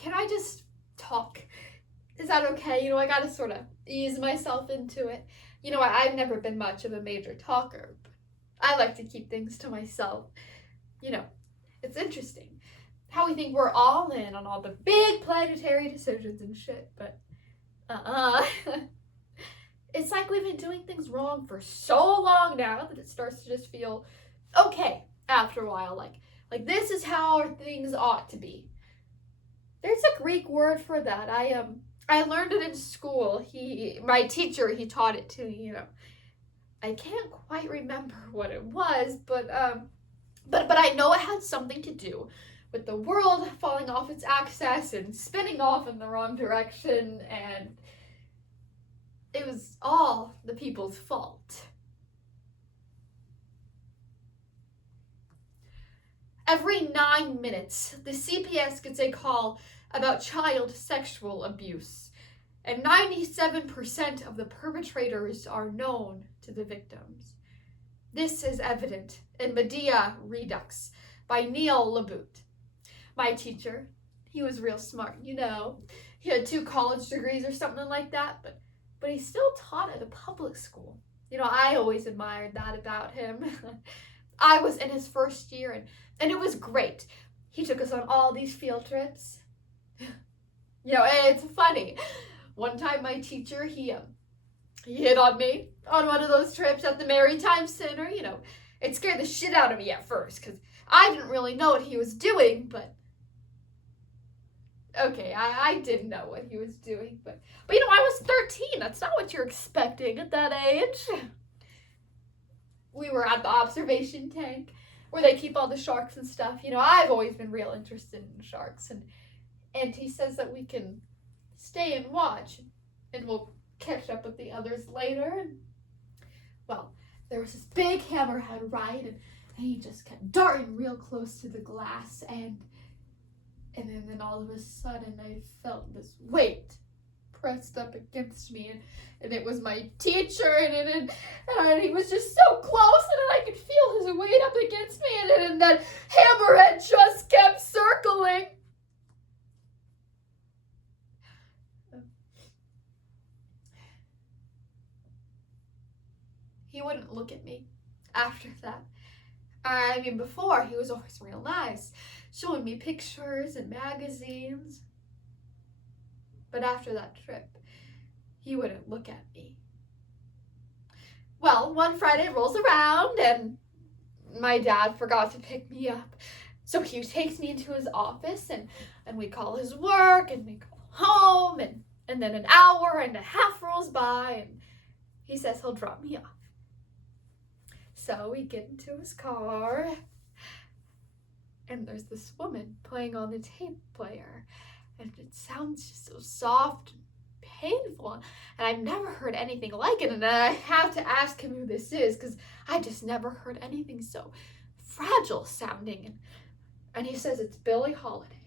can I just talk? Is that okay? You know, I gotta sort of ease myself into it. You know, I've never been much of a major talker. But I like to keep things to myself. You know, it's interesting how we think we're all in on all the big planetary decisions and shit, but it's like we've been doing things wrong for so long now that it starts to just feel okay after a while. Like this is how things ought to be. There's a Greek word for that. I learned it in school. My teacher, he taught it to me, you know. I can't quite remember what it was, but I know it had something to do with the world falling off its axis and spinning off in the wrong direction, and it was all the people's fault. Every 9 minutes, the CPS gets a call about child sexual abuse, and 97% of the perpetrators are known to the victims. This is evident in Medea, Redux by LaBute. My teacher, he was real smart, you know. He had 2 college degrees or something like that, but he still taught at a public school. You know, I always admired that about him. I was in his first year, and it was great. He took us on all these field trips. You know, it's funny. One time my teacher, he hit on me on one of those trips at the Maritime Center. You know, it scared the shit out of me at first because I didn't really know what he was doing, but okay, I didn't know what he was doing, but you know, I was 13. That's not what you're expecting at that age. We were at the observation tank where they keep all the sharks and stuff. You know, I've always been real interested in sharks, and he says that we can stay and watch, and we'll catch up with the others later. And, well, there was this big hammerhead, right? And he just kept darting real close to the glass, and then all of a sudden I felt this weight pressed up against me, and it was my teacher, and he was just so close, and I could feel his weight up against me, and that hammerhead just kept circling. He wouldn't look at me after that. I mean, before, he was always real nice, showing me pictures and magazines. But after that trip, he wouldn't look at me. Well, one Friday rolls around, and my dad forgot to pick me up. So he takes me into his office, and we call his work, and we call home, and then an hour and a half rolls by, and he says he'll drop me off. So we get into his car, and there's this woman playing on the tape player, and it sounds just so soft and painful, and I've never heard anything like it, and I have to ask him who this is, because I just never heard anything so fragile sounding, and he says it's Billie Holiday,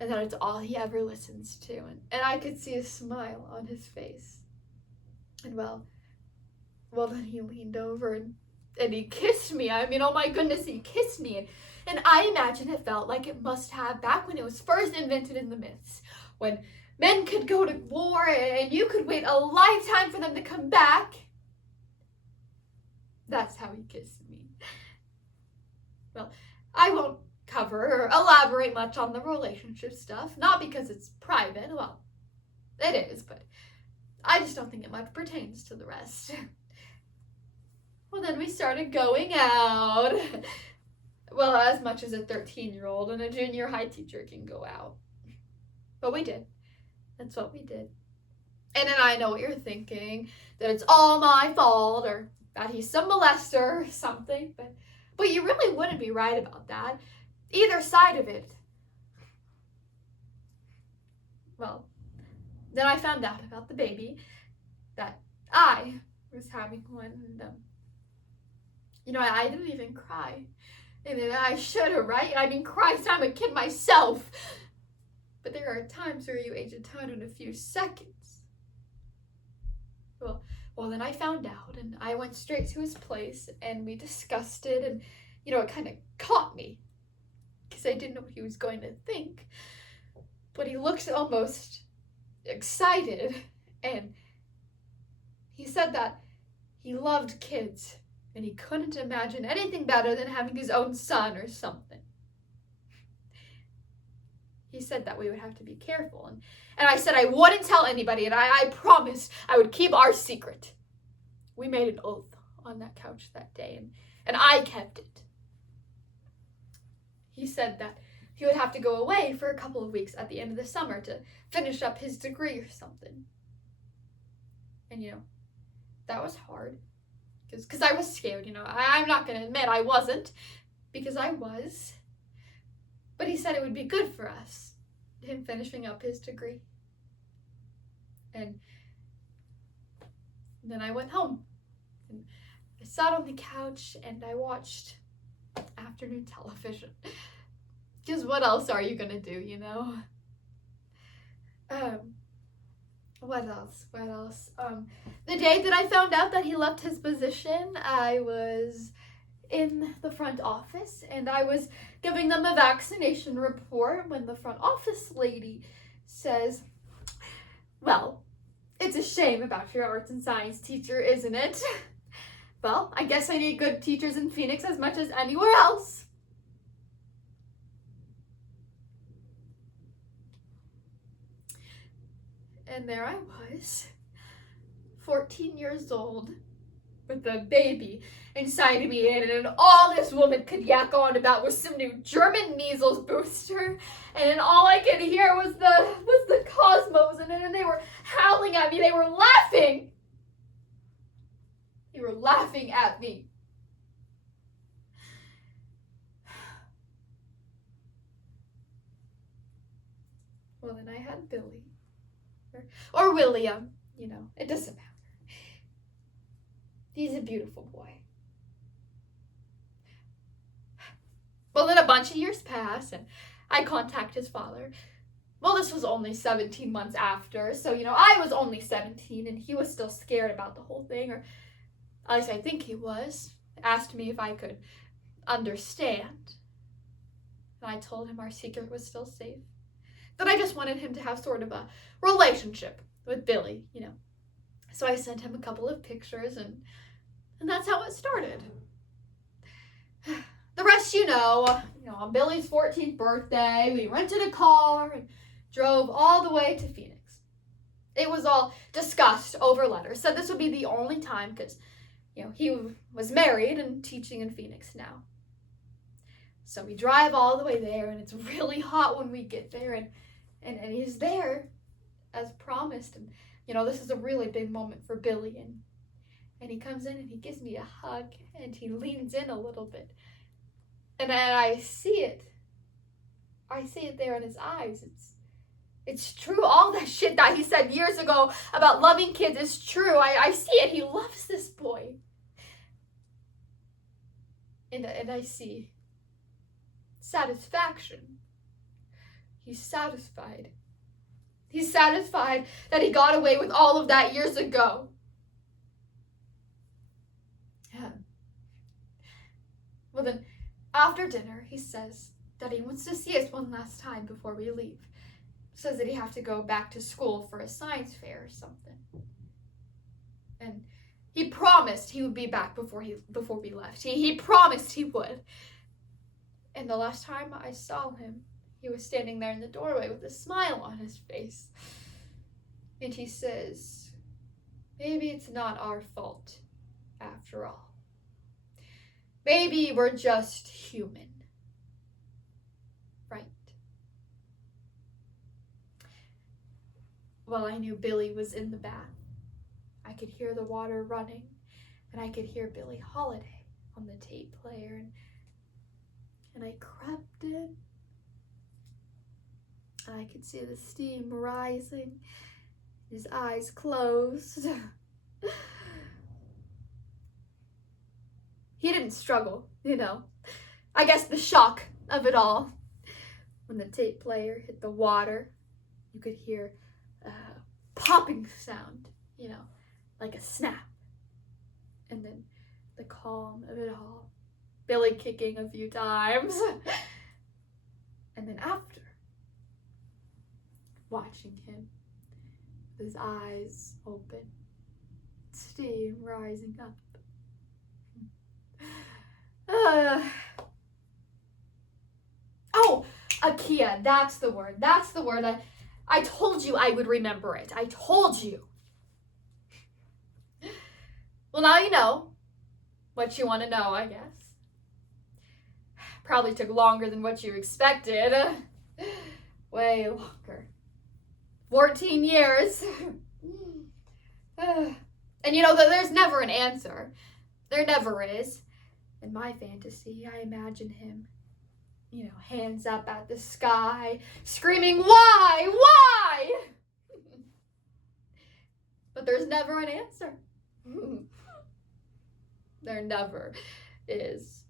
and that it's all he ever listens to, and I could see a smile on his face, and well, then he leaned over, and he kissed me. I mean, oh my goodness, he kissed me. And I imagine it felt like it must have back when it was first invented in the myths, when men could go to war and you could wait a lifetime for them to come back. That's how he kissed me. Well, I won't cover or elaborate much on the relationship stuff, not because it's private, well, it is, but I just don't think it much pertains to the rest. Well, then we started going out. Well, as much as a 13-year-old and a junior high teacher can go out. But we did. That's what we did. And then I know what you're thinking, that it's all my fault, or that he's some molester or something, but you really wouldn't be right about that. Either side of it. Well, then I found out about the baby, that I was having one, and you know, I didn't even cry. And I should have, right? I mean, Christ, I'm a kid myself. But there are times where you age a town in a few seconds. Well, then I found out, and I went straight to his place, and we discussed it, and, you know, it kind of caught me, because I didn't know what he was going to think. but he looked almost excited, and he said that he loved kids, and he couldn't imagine anything better than having his own son or something. He said that we would have to be careful, and I said I wouldn't tell anybody, and I promised I would keep our secret. We made an oath on that couch that day, and I kept it. He said that he would have to go away for a couple of weeks at the end of the summer to finish up his degree or something. And, that was hard. Because I was scared, I'm not going to admit I wasn't, because I was. But he said it would be good for us, him finishing up his degree. And then I went home. And I sat on the couch and I watched afternoon television. Because what else are you going to do, What else? The day that I found out that he left his position, I was in the front office and I was giving them a vaccination report when the front office lady says, "Well, it's a shame about your arts and science teacher, isn't it? Well, I guess I need good teachers in Phoenix as much as anywhere else." And there I was, 14 years old, with a baby inside of me, and all this woman could yak on about was some new German measles booster, and then all I could hear was the Cosmos, and they were howling at me. They were laughing. They were laughing at me. Well, then I had Billy. Or William, it doesn't matter. He's a beautiful boy. Well, then a bunch of years pass, and I contact his father. Well, this was only 17 months after, so, I was only 17, and he was still scared about the whole thing, or at least I think he was. Asked me if I could understand. And I told him our secret was still safe. That I just wanted him to have sort of a relationship with Billy, So I sent him a couple of pictures, and that's how it started. The rest on Billy's 14th birthday, we rented a car and drove all the way to Phoenix. It was all discussed over letters. Said this would be the only time because, he was married and teaching in Phoenix now. So we drive all the way there, and it's really hot when we get there, and he's there as promised, and this is a really big moment for Billy, and he comes in and he gives me a hug, and he leans in a little bit, and I see it there in his eyes. It's true. All that shit that he said years ago about loving kids is true. I see it. He loves this boy, and I see satisfaction. He's satisfied. He's satisfied that he got away with all of that years ago. Yeah. Well, then, after dinner, he says that he wants to see us one last time before we leave. Says that he have to go back to school for a science fair or something. And he promised he would be back before we left. He promised he would. And the last time I saw him, he was standing there in the doorway with a smile on his face. And he says, "Maybe it's not our fault after all. Maybe we're just human. Right?" Well, I knew Billy was in the bath. I could hear the water running, and I could hear Billie Holiday on the tape player, and I crept in. I could see the steam rising, his eyes closed. He didn't struggle, I guess the shock of it all. When the tape player hit the water, you could hear a popping sound, like a snap. And then the calm of it all, Billy kicking a few times. And then after, watching him, with his eyes open, steam rising up. Oh, Akia, that's the word. That's the word. I told you I would remember it. I told you. Well, now you know what you want to know, I guess. Probably took longer than what you expected. Way longer. 14 years. And you know, there's never an answer. There never is. In my fantasy, I imagine him, you know, hands up at the sky, screaming, "Why? Why?" But there's never an answer. There never is.